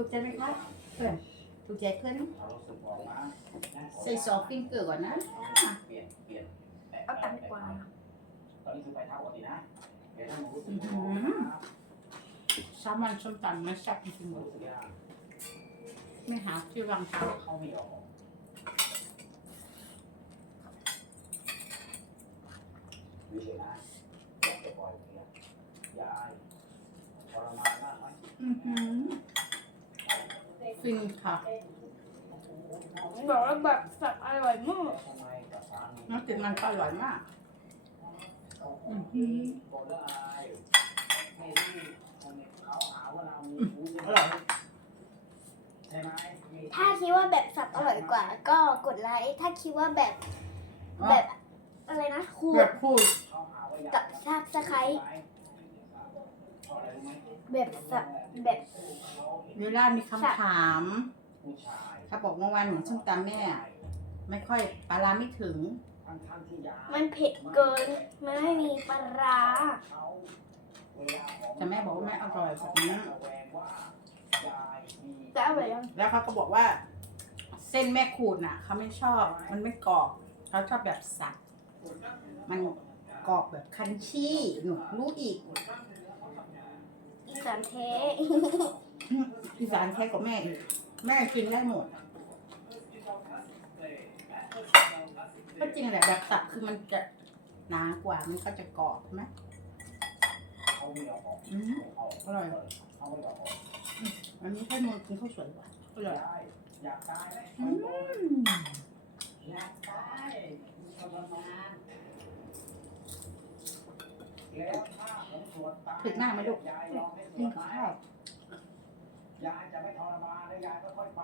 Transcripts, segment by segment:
ถูกใจไหมคะเพื่อนถูกใจเพื่อนใส่ซอสฟิงเกอร์ก่อนนะเอาตังกวาอื้อหือแซลมอนส้มตำมันแซ่บจริงๆเลยไม่หาที่วางเท้าเขาอื้อหือ ฟินค่ะบอกว่าแบบสับอร่อยมากน้ำจิ้มมันก็อร่อยมากอื้อหืออร่อยถ้าคิดว่าแบบสับอร่อยกว่า ก็กดไลค์ ถ้าคิดว่าแบบแบบอะไรนะคูแบบพูดกับซับสไคร แบบสับแบบเวลามีคำถามถ้าบอกเมื่อวานหนูส้มตำแม่ ไม่ค่อยปลาร้าไม่ถึง มันเผ็ดเกิน มันไม่มีปลาร้าแต่แม่บอกว่าแม่อร่อยแบบนี้แต่อร่อยยังแล้วเขาก็บอกว่า เส้นแม่ขูดน่ะเขาไม่ชอบ มันไม่กรอบเขาชอบแบบสับมันกรอบแบบคันชี่หนูรู้อีกอี สานเทอีสานแค่กับแม่อีกแม่กินได้หมดก็จริงแหละแบบสับคือมันจะหนากว่ามันก็จะกรอบไหมอืมอร่อยอืมอันนี้ให้มือกินข้าวสวยกว่าอร่อยอืมถึกหน้าไหมลูก กินกับข้าวยายจะไม่ทรมานแล้วยายก็ค่อยไป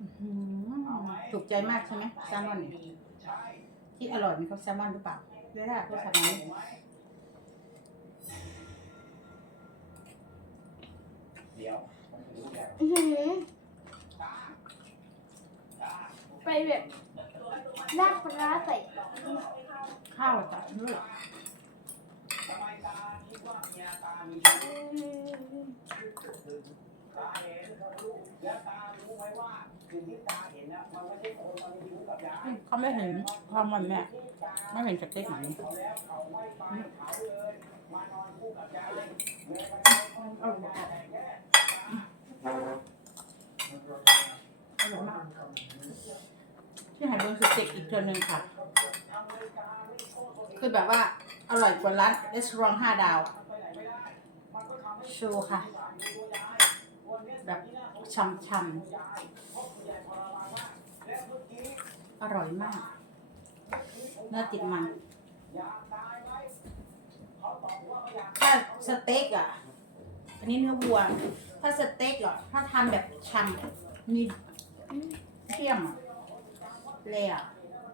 อื้อหือถูกใจมากใช่ไหมแซลมอนเนี่ยใช่ที่อร่อยมันเขาแซลมอนหรือเปล่าเวลาเขาทำนี้เดี๋ยวผมถือแบบอื้อหือไปแบบราดปลาร้าใส่ข้าวตัดด้วยทำไมตาคิดว่าเมียตามีอืมตาเห็นแล้วตารู้ไหมว่าสิ่งที่ตาเห็นน่ะมันไม่ใช่คนมันอยู่กับยาย เขาไม่เห็นความมันแม่ไม่เห็นสเต็กไหม่ไปเขาเลยมานอนคู่กับยายเลยเมื่อร่อยอร่อยมากที่หายเบนสเต็กอีกเทือนึงค่ะ คือแบบว่าอร่อยกว่าร้านเรส a อ r ห้าดาวชูค่ะ แบบช่ำๆอร่อยมาก เนื้อติดมันถ้าสเต็กอะ อันนี้เนื้อวัว ถ้าสเต็กเหรอถ้าทำแบบช่ำมีเทียมเลยอะ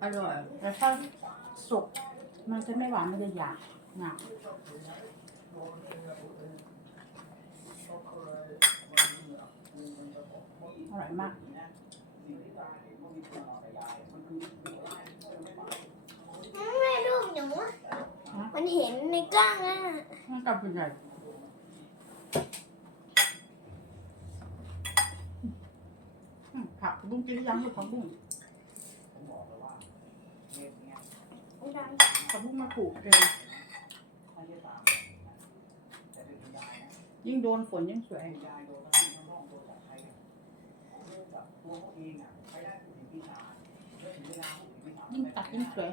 อร่อย แต่ถ้าสุกมันจะไม่หวานมันจะหยาบนะ อร่อยมากแม่รูปหนูมันเห็นในกล้องอะมันกลับเป็นไงอืมผักบุ้งกินหรือยังลูกผักบุ้งดังผักบุ้งมาปลูกเองยิ่งโดนฝนยิ่งสวย ยิ่งตัดยิ่งสวย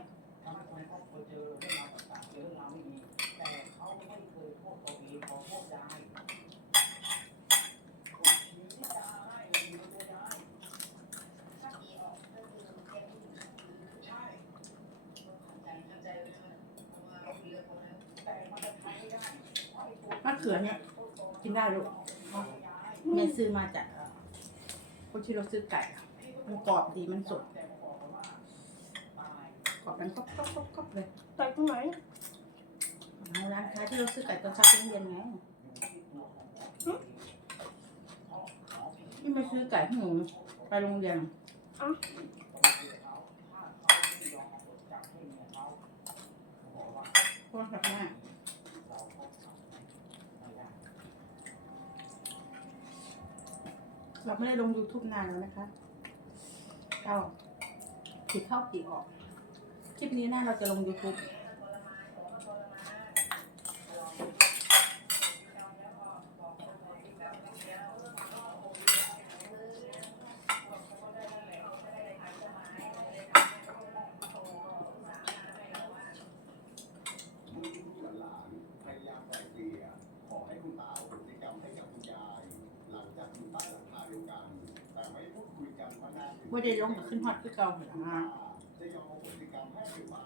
มะเขือเนี่ยกินได้ลูกแม่ซื้อมาจากเอ่อ คนที่เราซื้อไก่อะมันกรอบดีมันสดกรอบมันกรอบกรอบกรอบกรอบเลยใส่ตรงไหนเอาร้านค้าที่เราซื้อไก่ตอนเช้าที่โรงเรียนไงที่ไม่ซื้อไก่ให้หนูไปโรงเรียนโทษครับแม่ เราไม่ได้ลง YouTube นานแล้วนะคะเราผิดเข้าผิดออก คลิปนี้น่าเราจะลง YouTube หลานพยายามไกลเกลี่ยขอให้คุณตาอโหสิกรรมให้กับคุณยาย หลังจากอยู่ใต้หลังคาเดียวกัน แต่ไม่พูดคุยกันมานานถึง ว่าได้ลงกับขึ้นฮอตคือเก่าเหมือนมาจะยอมอโหสิกรรมให้หรือไม่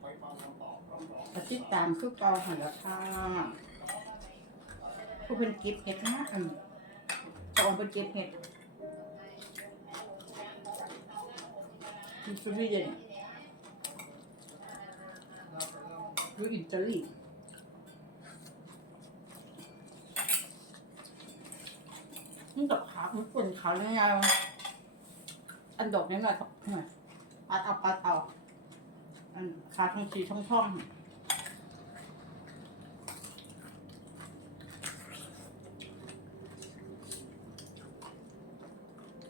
ไปฟังคำตอบพร้อมปฏิดตามคือเก่าหันละค่ะผู้เป็นกิฟเห็ดนะอันตอนเป็นกิฟเห็ดมีสวีเดนหรืออิตาลีนี่ดอกขาวมันฝนขาวยังไงวะ อันดอกนี้หน่อยครับหน่อยปัดเอาปัดเอาอันขาทองสีทองท่อง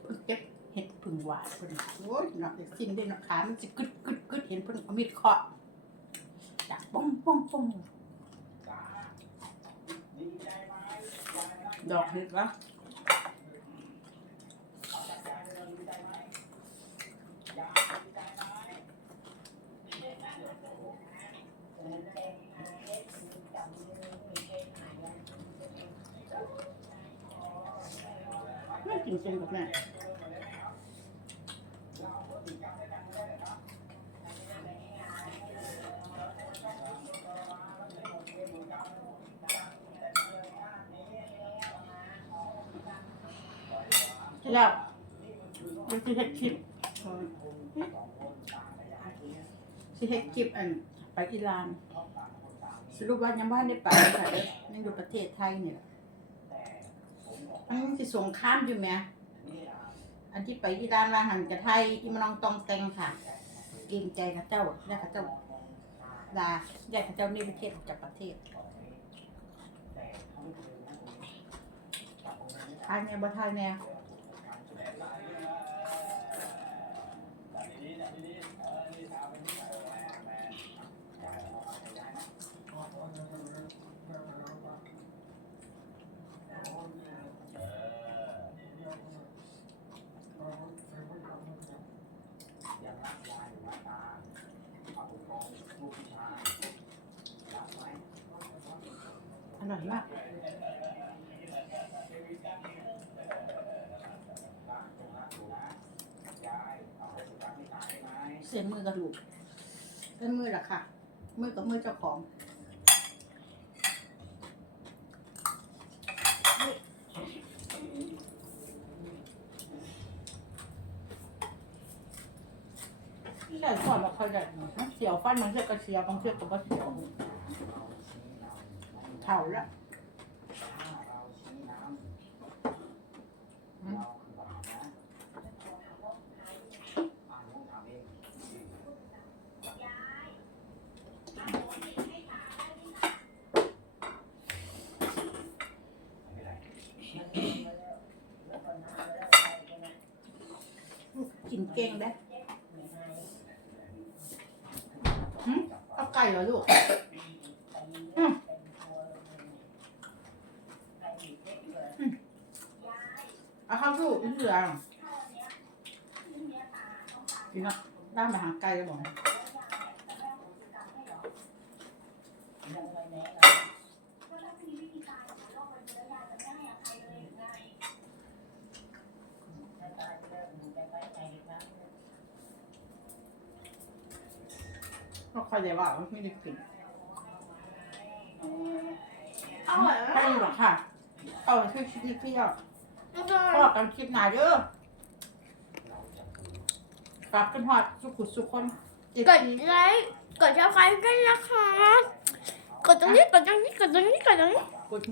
เพิ่งเก็บเห็ดพึ่งหวานคนโอ้ยหนักเลยสิ้นได้หนักขา มันจะกึดกึดกึดเห็นเพิ่งเอามีดเคาะจากป้องป้องป้องดอกเห็ดวะ ไม่ กินเส้นกับแม่ที่แล้วมันคือเห็ดคลิปสิเห็ดคลิปอันไปอิหร่าน สรุปว่ายังบ้านได้ไปค่ะเด้ยังอยู่ประเทศไทยเนี่ยแหละ มันสิสงครามอยู่ไหมอันที่ไปที่ร้านว่าหันกับไทยที่มันลองตองแตงค่ะ เกรงใจเข้าเจ้าได้เข้าเจ้าลาได้เข้าเจ้านี่ประเทศกจากประเทศทายแนวบ่ทายแน่ว ยังรักยายอยู่ไหมตาเอาผมมองลูกผู้ชายรักไหม อ ร่อยมาก เสียมือกับลูกเป็นมือละค่ะ มือกับมือเจ้าของที่ไหนก่อนเราเคยได้เสียวฟันบางเชือกก็เสียบางเชือกก็บ่เสียว เท่าละถ้าเราชี้น้ำเราคือบาปนะอ่านลูกถามเองกินเก่งได้หึเอาไก่เหรอลูกอืมอืม เอาเข้าลูกเหลืองกินเนาะด้านมาหางไก่เลยบอกก็ค่อยได้ว่าไม่ได้กินอร่อยไม่มากหรอกค่ะเอาช่วยคิดนิดเดียวแทอดกันคลิปหนาเด้อฝากกันหอดสุขุสุขคนเจ็บกดทีไลค์กดแชร์ไครต์ด้วยนะคะ กดตรงนี้กดตรงนี้กดตรงนี้กดตรงนี้